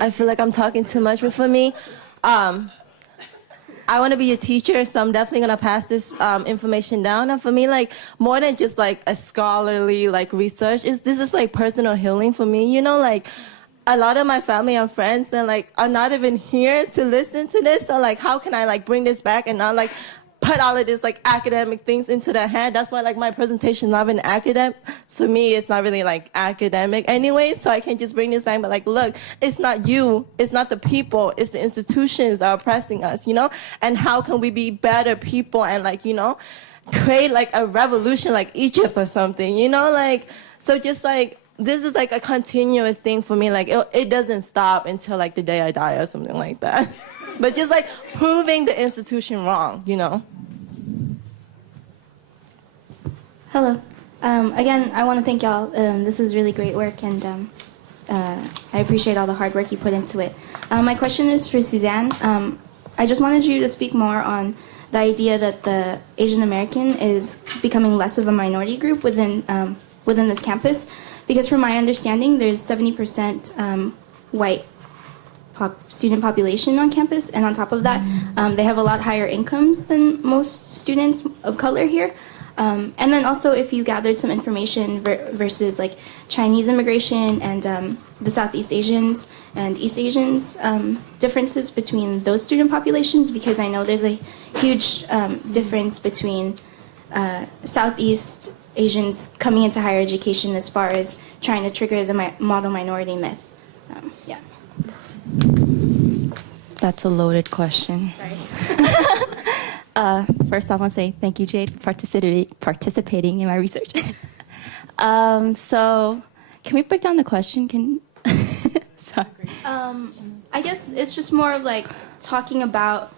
I feel like I'm talking too much, but for me, I want to be a teacher, so I'm definitely going to pass this information down. And for me, like, more than just like a scholarly like research, this is like personal healing for me. You know, like, a lot of my family and friends and like are not even here to listen to this. So like, how can I like bring this back and not like put all of this like academic things into their head? That's why like my presentation not been academic. To me, it's not really like academic anyway. So I can just bring this back, but like, look, it's not you, it's not the people, it's the institutions that are oppressing us, you know? And how can we be better people and like, you know, create like a revolution like Egypt or something, you know? Like, so just like, this is like a continuous thing for me. Like it doesn't stop until like the day I die or something like that. But just like proving the institution wrong, you know. Hello. Again, I want to thank y'all. This is really great work, and I appreciate all the hard work you put into it. My question is for Suzanne. I just wanted you to speak more on the idea that the Asian American is becoming less of a minority group within this campus. Because from my understanding, there's 70% white student population on campus, and on top of that, they have a lot higher incomes than most students of color here. And then also, if you gathered some information versus like Chinese immigration and the Southeast Asians and East Asians, differences between those student populations, because I know there's a huge difference between Southeast Asians coming into higher education as far as trying to trigger the model minority myth. Yeah. That's a loaded question. Sorry. First off, I want to say thank you, Jade, for participating in my research. So, can we break down the question? Sorry. I guess it's just more of like talking about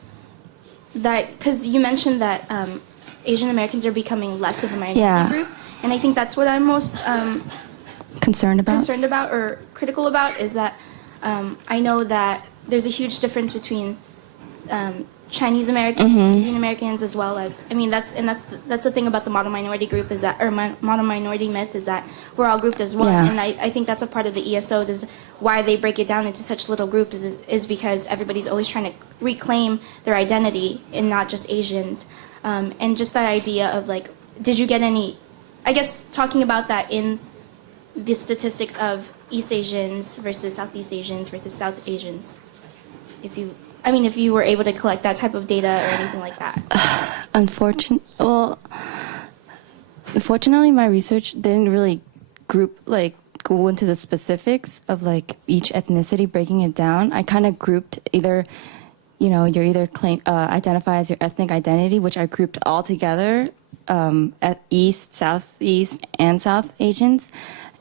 that, because you mentioned that Asian Americans are becoming less of a minority group, and I think that's what I'm most concerned about or critical about is that I know that there's a huge difference between Chinese Americans, Indian Americans, as well as that's the thing about the model minority group is that, or model minority myth, is that we're all grouped as one, and I think that's a part of the ESOs is why they break it down into such little groups is because everybody's always trying to reclaim their identity and not just Asians, and just that idea of like, did you get any? I guess talking about that in the statistics of East Asians versus Southeast Asians versus South Asians, if you were able to collect that type of data or anything like that. Unfortunately, my research didn't really go into the specifics of like each ethnicity, breaking it down. I kind of grouped either, you're either identify as your ethnic identity, which I grouped all together at East, Southeast, and South Asians,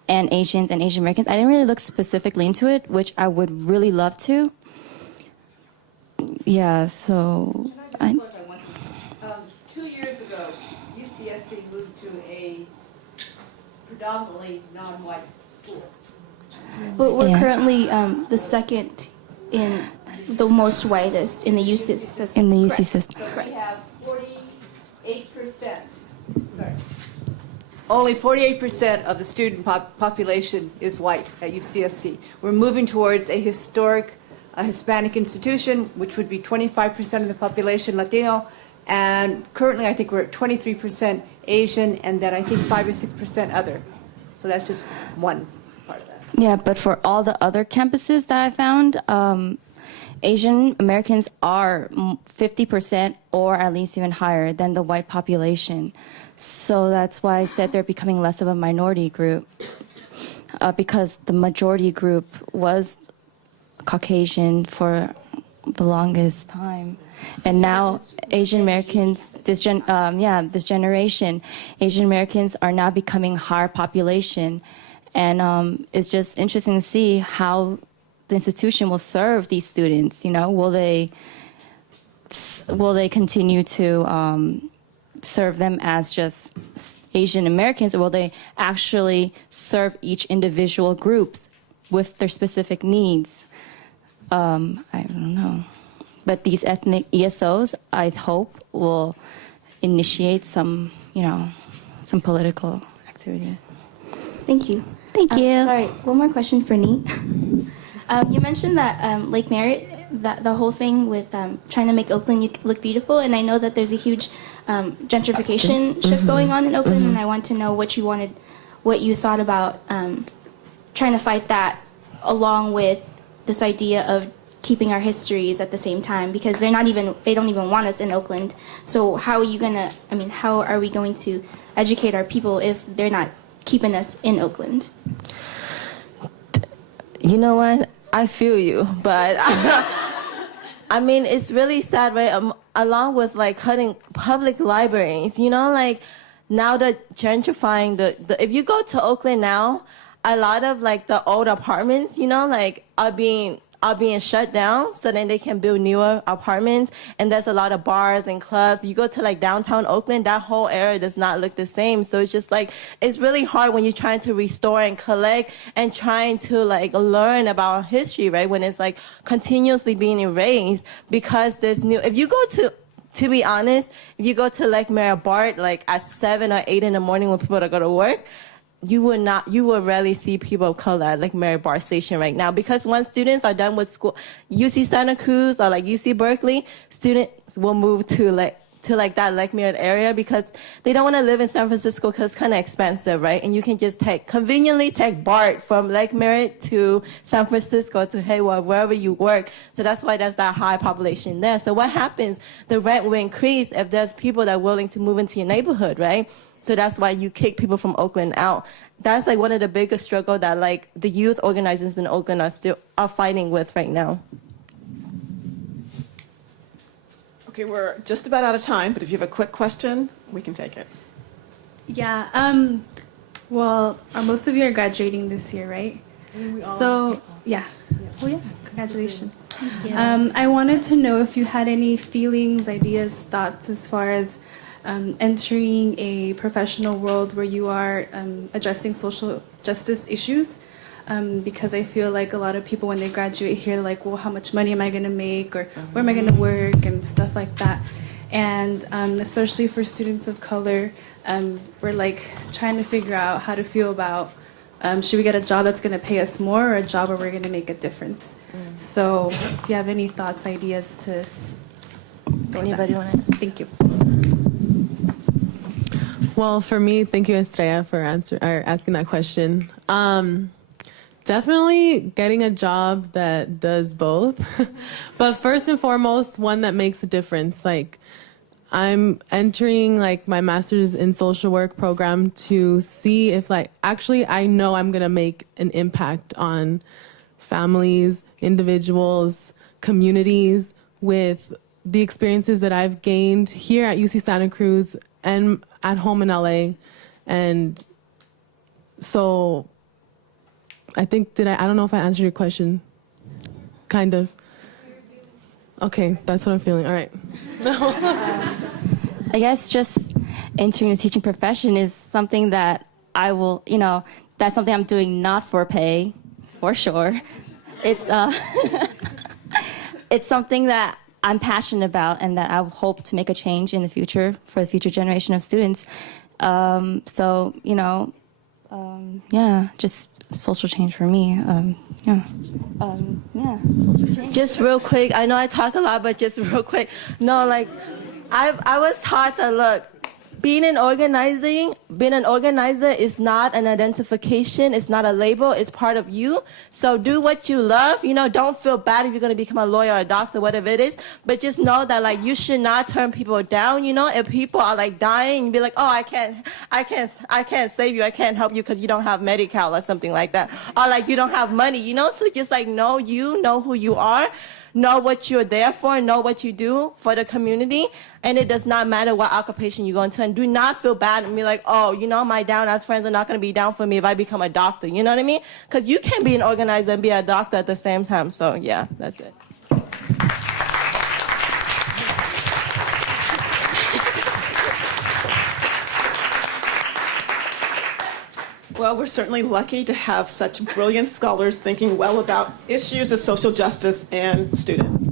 and Asians and Asian Americans. I didn't really look specifically into it, which I would really love to. Yeah, so... 2 years ago, UCSC moved to a predominantly non-white school. But we're currently the second in the most whitest in the UC system. In the UC system. But we have 48%. Sorry. Only 48% of the student population is white at UCSC. We're moving towards a historic Hispanic institution, which would be 25% of the population Latino, and currently I think we're at 23% Asian, and then I think 5 or 6% other. So that's just one part of that. Yeah, but for all the other campuses that I found, Asian Americans are 50% or at least even higher than the white population. So that's why I said they're becoming less of a minority group, because the majority group was Caucasian for the longest time. And now Asian Americans, this generation, Asian Americans are now becoming higher population. And it's just interesting to see how the institution will serve these students. Will they continue to serve them as just Asian Americans, or will they actually serve each individual groups with their specific needs? I don't know. But these ethnic ESOs, I hope, will initiate some political activity. Thank you. Thank you. Sorry, one more question for Nee. You mentioned that Lake Merritt, that the whole thing with trying to make Oakland look beautiful, and I know that there's a huge gentrification shift going on in Oakland, and I want to know what you thought about trying to fight that along with this idea of keeping our histories at the same time, because they don't even want us in Oakland. So how are we going to educate our people if they're not keeping us in Oakland? You know what? I feel you, but I mean, it's really sad, right? Along with like cutting public libraries, you know, like now the gentrifying, if you go to Oakland now, a lot of like the old apartments, you know, like are being shut down so then they can build newer apartments, and there's a lot of bars and clubs. You go to like downtown Oakland, that whole area does not look the same. So it's just like, it's really hard when you're trying to restore and collect and trying to like learn about history, right? When it's like continuously being erased because there's if you go to be honest, if you go to Lake Merritt BART like at 7 or 8 in the morning when people are go to work, you will rarely see people of color at like Merritt BART Station right now, because once students are done with school, UC Santa Cruz or like UC Berkeley, students will move to that Lake Merritt area because they don't want to live in San Francisco because it's kind of expensive, right? And you can just conveniently take BART from Lake Merritt to San Francisco to Hayward, wherever you work. So that's why there's that high population there. So what happens? The rent will increase if there's people that are willing to move into your neighborhood, right? So that's why you kick people from Oakland out. That's like one of the biggest struggles that like the youth organizers in Oakland are fighting with right now. Okay, we're just about out of time, but if you have a quick question, we can take it. Yeah. Well, most of you are graduating this year, right? So, yeah. Oh, yeah. Congratulations. Thank you. I wanted to know if you had any feelings, ideas, thoughts as far as entering a professional world where you are addressing social justice issues. Because I feel like a lot of people, when they graduate here, they're like, well, how much money am I going to make, or where am I going to work, and stuff like that. And especially for students of color, we're like trying to figure out how to feel about, should we get a job that's going to pay us more, or a job where we're going to make a difference? So if you have any thoughts, ideas to go with Anybody that. want to? Thank you. Well, for me, thank you, Estrella, for asking that question. Definitely getting a job that does both. But first and foremost, one that makes a difference. Like, I'm entering like my master's in social work program to see if like, actually I know I'm gonna make an impact on families, individuals, communities with the experiences that I've gained here at UC Santa Cruz and at home in LA. And so I think, I don't know if I answered your question. Kind of. Okay, that's what I'm feeling. All right. I guess just entering the teaching profession is something that I will, that's something I'm doing not for pay, for sure. It's it's something that I'm passionate about and that I hope to make a change in the future for the future generation of students. So, just social change for me. Social change. Just real quick, I know I talk a lot, but just real quick. No, like, I was taught that, look, being an organizer is not an identification, it's not a label, it's part of you. So do what you love, don't feel bad if you're going to become a lawyer or a doctor, whatever it is, but just know that like you should not turn people down, if people are like dying, you be like, oh, I can't save you, I can't help you because you don't have Medi-Cal or something like that. Or like you don't have money, so just like know who you are. Know what you're there for, know what you do for the community, and it does not matter what occupation you go into. And do not feel bad and be like, oh, my down-ass friends are not going to be down for me if I become a doctor. You know what I mean? Because you can be an organizer and be a doctor at the same time. So, yeah, that's it. Well, we're certainly lucky to have such brilliant scholars thinking well about issues of social justice and students.